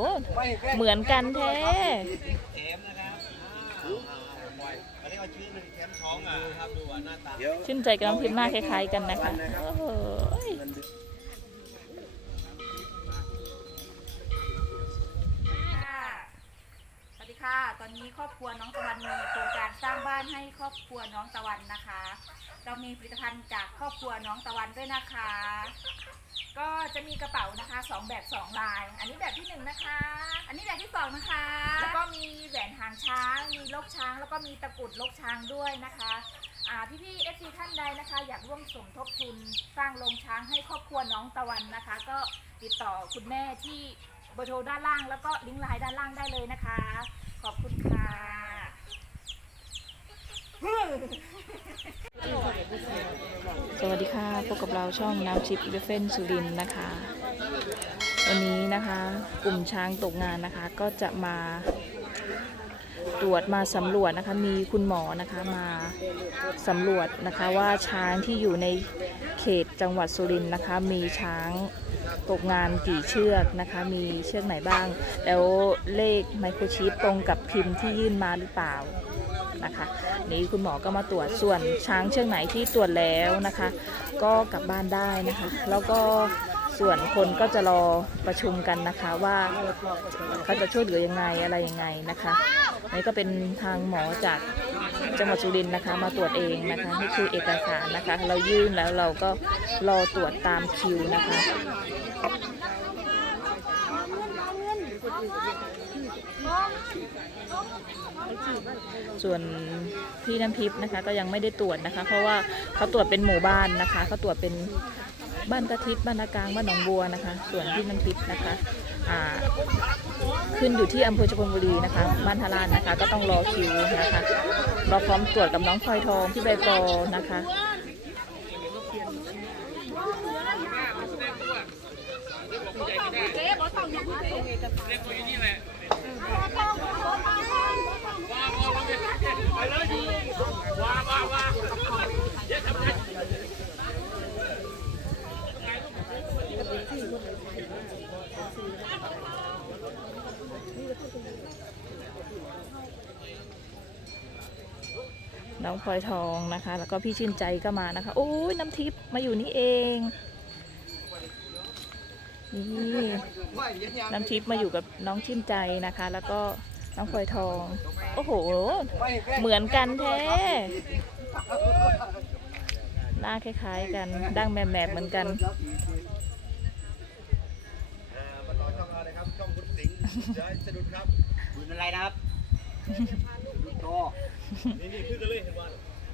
โอ้เหมือนกันแท้แถมนะครับอ้าวอ้าวอ้าวปล่อยอันนี้เอาชื่อหนึ่งแถมช้องอะครับชื่นใจกับน้ำพิมพ์หน้าคล้ายๆกันนะคะโอ้โหค่ะสวัสดีค่ะ ตอนนี้ครอบครัวน้องตะวันมีโครงการางบ้านให้ครอบครัวน้องตะวันนะคะ เรามีผลิตภัณฑ์จากครอบครัวน้องตะวันด้วยนะคะ ก็จะมีกระเป๋านะคะสองแบบสองลาย อันนี้แบบที่หนึ่งนะคะ อันนี้แบบที่สองนะคะ แล้วก็มีแหวนหางช้าง มีลกช้าง แล้วก็มีตะกรุดลกช้างด้วยนะคะอ่พี่ๆเอฟซีท่านใดนะคะ อยากร่วมสมทบทุนสร้างโรงช้างให้ครอบครัวน้องตะวันนะคะ ก็ติดต่อคุณแม่ที่เบอร์โทรด้านล่าง แล้วก็ลิงก์ไลน์ด้านล่างได้เลยนะคะ ขอบคุณค่ะ สวัสดีค่ะ พบกับเราช่องน้ำชิปอีเฟนสุรินนะคะ วันนี้นะคะ กลุ่มช้างตกงานนะคะ ก็จะมาตรวจมาสำรวจนะคะ มีคุณหมอนะคะมาสำรวจนะคะว่าช้างที่อยู่ในเขตจังหวัดสุรินทร์นะคะ มีช้างตกงานกี่เชือกนะคะ มีเชือกไหนบ้าง แล้วเลขไมโครชิปตรงกับพิมพ์ที่ยื่นมาหรือเปล่านะคะ นี่คุณหมอก็มาตรวจส่วนช้างเชือกไหนที่ตรวจแล้วนะคะ ก็กลับบ้านได้นะคะ แล้วก็ส่วนคนก็จะรอประชุมกันนะคะว่าเขาจะช่วยเหลือยังไงอะไรยังไงนะคะนี่ก็เป็นทางหมอจากจังหวัดสุรินทร์นะคะมาตรวจเองนะคะนี่คือเอกสารนะคะ เรายื่นแล้วเราก็รอตรวจตามคิวนะคะ ส่วนพี่น้ำทิพย์นะคะก็ยังไม่ได้ตรวจนะคะ เพราะว่าเขาตรวจเป็นหมู่บ้านนะคะเขาตรวจเป็นบ้านกะทิบ้านนากลางบ้านหนองบัวนะคะ ส่วนพี่น้ำทิพย์นะคะอ่าขึ้นอยู่ที่อำเภอชลบุรีนะคะบ้านทารานนะคะ ก็ต้องรอคิวนะคะรอพร้อมตรวจกับน้องพลอยทองพี่ใบปอนะคะ น้องพลอยทองนะคะ แล้วก็พี่ชื่นใจก็มานะคะ โอ้ยน้ำทิพย์มาอยู่นี่เอง นี่น้ำทิพย์มาอยู่กับน้องชื่นใจนะคะ แล้วก็น้องพลอยทอง โอ้โห เหมือนกันแท้หน้าคล้ายๆกัน ดั้งแมบๆเหมือนกันอ่ามารอช่องเราเลยครับช่องคุณสิงห์เดี๋ยวสะดุดครับบุญอะไรนะครับดูโต นี่นี่ขึ้นกันเลยเห็นว่า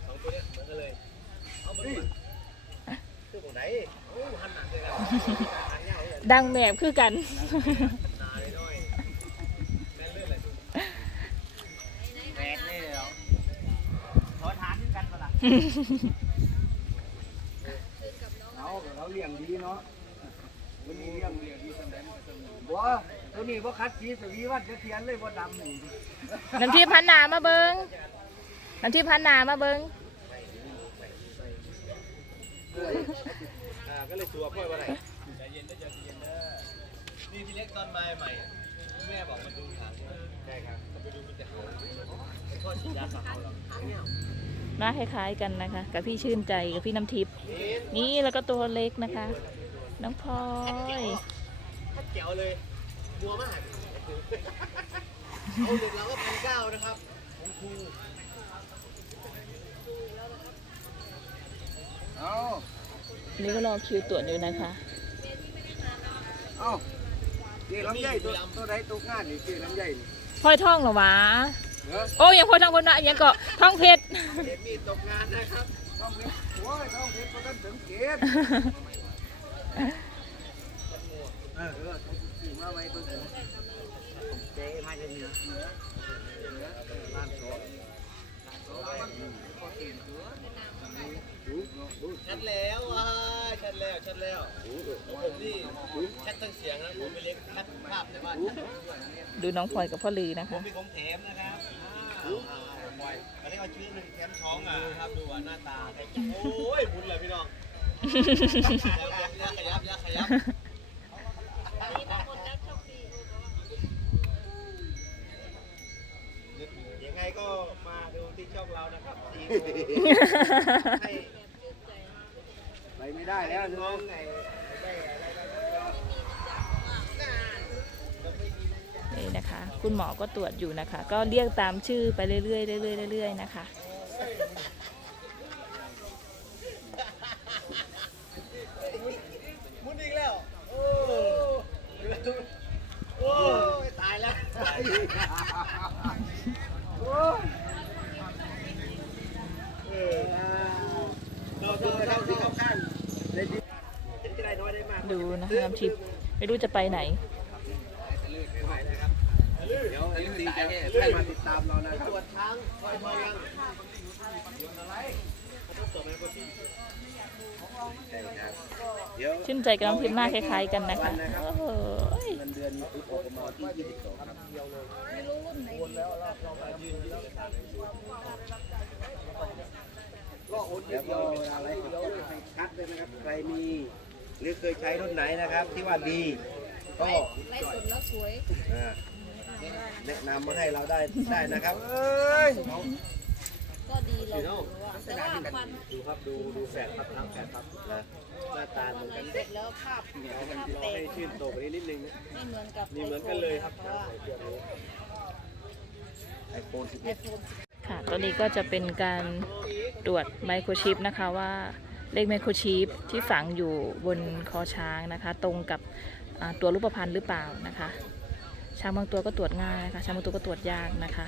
สองตัวเนี้ยเหมือนกันเลย เอามาดูคือตรงไหนโอ้หันหนักเลยครับหางยาวเลยดังแมบคือกัน หนาเลยน้อยแม่นเลื่อนเลยแปดเลยเหรอขอทานกันปะล่ะเอาเราเลี้ยงดีเนาะวันนี้เลี้ยงเลี้ยงดีสำเร็จบ่ตัวนี้บ่คัดสีสวีวันจะเทียนเลยบ่ดำนี่ น้ำทิพย์พันนามาเบิง น้ำทิพย์พันนามาเบิงอ่าก็เลยตัวพ่อว่าอะไรใจเย็นได้ใจเย็นเด้อนี่พี่เล็กตอนมาใหม่แม่บอกมาดูหางใช่ครับไปดูมันจะเห่าเป็นข้อฉีดยาสับเห่าหรอหางเหี่ยวหน้าคล้ายๆกันนะคะ กับพี่ชื่นใจกับพี่น้ำทิพย์นี่แล้วก็ตัวเล็กนะคะ น้องพลอยถ้าแจ๋วเลยมัวมากเอาเด็กเราก็พันเก้านะครับของครู เอา นี่ก็รอคิวตรวจอยู่นะคะ เอาเจ๊ลำไยตัวตัวใดตกงานนี่เจ๊ลำไยนี่พลอยท่องเหรอวะเนาะโอ้ยยังพลอยท่องบนนะยังเกาะท่องเพชร เด็กมีตกงานนะครับต้องเพชรโอ้ยต้องเพชรบ่ทันถึงเกณฑ์เออเออ แล้วชัดแล้วองผมนี่ชัดทั้งเสียงนะผมไปเล็กชัดภาพแต่ว่าชันะคะน้องพลอยกับพ่อลือนะคะ มมีผมแถมนะครับอันนี้เอาชื่อหนึ่งแถมช้องอะครับดูว่าหน้าตาโอ้ยบุญเลยพี่น้องยักยับยักยับยังไงก็มาดูที่ช่องเรานะครับให้ ได้แล้วน้องนี่นะคะ คุณหมอก็ตรวจอยู่นะคะ ก็เรียกตามชื่อไปเรื่อยๆเรื่อยๆเรื่อยๆนะคะมุนอีกแล้วโอ้โอ้ยตายแล้วเออเราดูนะครับที่เข้าข้างได้ดีเห็นจะไดูนะคะน้ำทิพย์ไม่รู้จะไปไหน เดี๋ยวอลิซีจะให้มาติดตามเรานะครับตรวจช้างคอยมองใช่ครับเดี๋ยวชื่นใจกับน้ำทิพย์มากคล้ายๆกันนะคะโอ้โหเงินเดือนทุกออกมาที่22ครับแล้วก็เวลาอะไรก็ให้คัดด้วยนะครับใครมี หรือเคยใช้รุ่นไหนนะครับ ที่ว่าดี ก็ไล่สดแล้วสวยอ่าแนะนำมาให้เราได้ได้นะครับก็ดีเราดูว่าแต่ว่าฟันดูครับดูดูแฝดครับทั้งแฝดครับนะหน้าตามัเหมืนอนอะไรกันเสร็จแล้วภาพเราภาพเราแตให้กชื่นโตกว่านี้นิดนึงนะไม่เหมือนกับนี่เหมือนกันเลยครับเพราะว่าเรื่องนี้ไอโฟนไอโฟนค่ะตอนนี้ก็จะเป็นการตรวจไมโครชิปนะคะว่า เลขไมโครชิปที่ฝังอยู่บนคอช้างนะคะ ตรงกับตัวรูปพรรณหรือเปล่านะคะ ช้างบางตัวก็ตรวจง่ายนะคะช้างบางตัวก็ตรวจยากนะคะ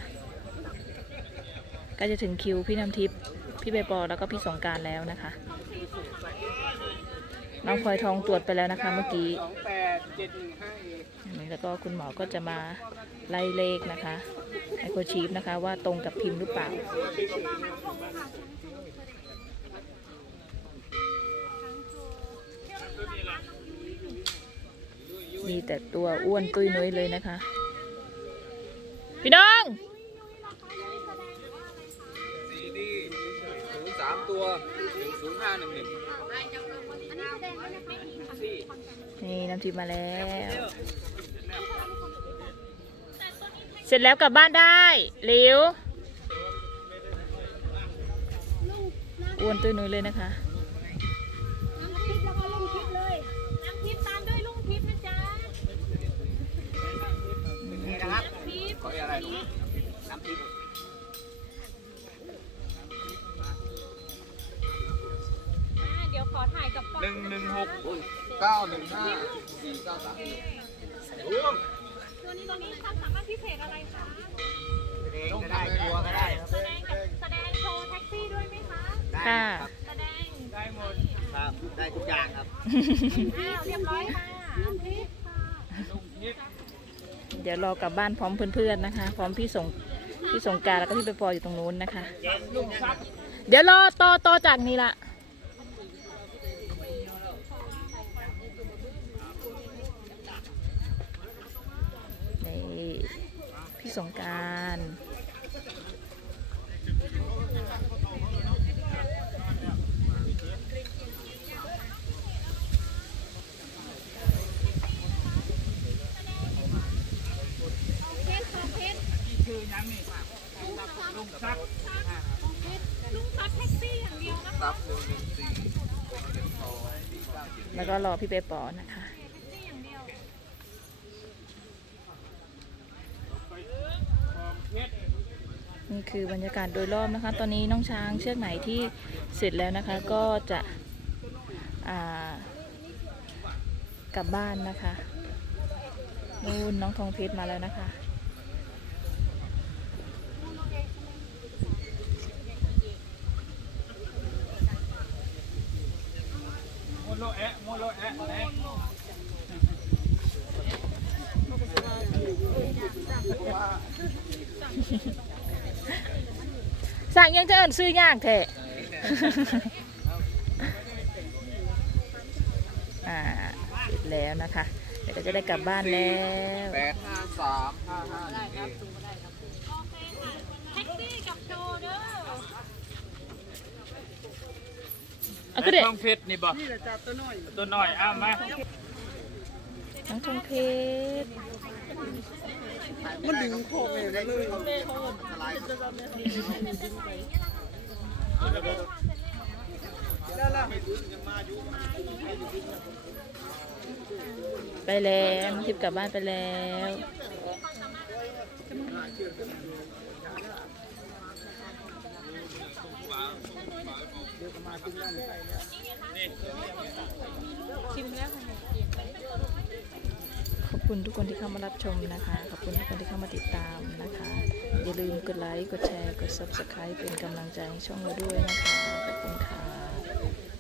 ก็จะถึงคิวพี่น้ำทิพย์พี่ใบปอแล้วก็พี่สงการแล้วนะคะน้องพลอยทองตรวจไปแล้วนะคะเมื่อกี้แล้วก็คุณหมอก็จะมาไล่เลขนะคะไมโครชิปนะคะว่าตรงกับพิมพ์หรือเปล่า มีแต่ตัวอ้วนตุ้ยนุ้ยเลยนะคะ พี่น้องซีดีศูนย์สามตัวหนึ่งศูนย์ห้าหนึ่งหนึ่งนี่น้ำทิพย์มาแล้ว เสร็จแล้วกลับบ้านได้เร็วอ้วนตุ้ยนุ้ยเลยนะคะ เก้าหนึ่งห้าสี่เก้าสามตัวนี้ตัวนี้ความสามารถพิเศษอะไรคะแสดงก็ได้ตัวก็ได้ครับแสดงกับแสดงโชว์แท็กซี่ด้วยไหมคะค่ะแสดงได้หมดครับได้ทุกอย่างครับอ้าวเรียบร้อยค่ะน้ำพริกค่ะเดี๋ยวรอกลับบ้านพร้อมเพื่อนๆนะคะ พร้อมพี่สงพี่สงกรารแล้วก็พี่ไปปออยู่ตรงนู้นนะคะ เดี๋ยวรอต่อต่อจากนี้ละ พี่สงกรารเพชรค่ะเพชรชื่อยังนี่ลุงซักลุงซักแท็กซี่อย่างเดียวนะคะแล้วก็รอพี่ไปปอนะคะ แท็กซี่อย่างเดียว นี่ คือบรรยากาศโดยรอบนะคะ ตอนนี้น้องช้างเชือกไหนที่เสร็จแล้วนะคะ ก็จะกลับบ้านนะคะนู่นน้องทองเพชรมาแล้วนะคะ โมโลแอะโมโลแอะแอะ สั่งยังจะเอินซื้อยากแท้อ่าเสร็จแล้วนะคะเดี๋ยวก็จะได้กลับบ้านแล้วแปดห้าสามห้าห้าได้ครับดูก็ได้ครับโอเคค่ะแท็กซี่กับโชว์เด้อเอาก็เด็ต้องเพชรนี่บอกตัวน้อยตัวน้อยอ้ามาน้องทองเพชร มันดึงโคกเลยมันเลยไปแล้วทิพย์กลับบ้านไปแล้วชิมแล้วค่ะ คุณทุกคนที่เข้ามารับชมนะคะ ขอบคุณทุกคนที่เข้ามาติดตามนะคะ อย่าลืมกดไลค์ กดแชร์ กด subscribe เป็นกำลังใจให้ช่องเราด้วยนะคะ ขอบคุณค่ะ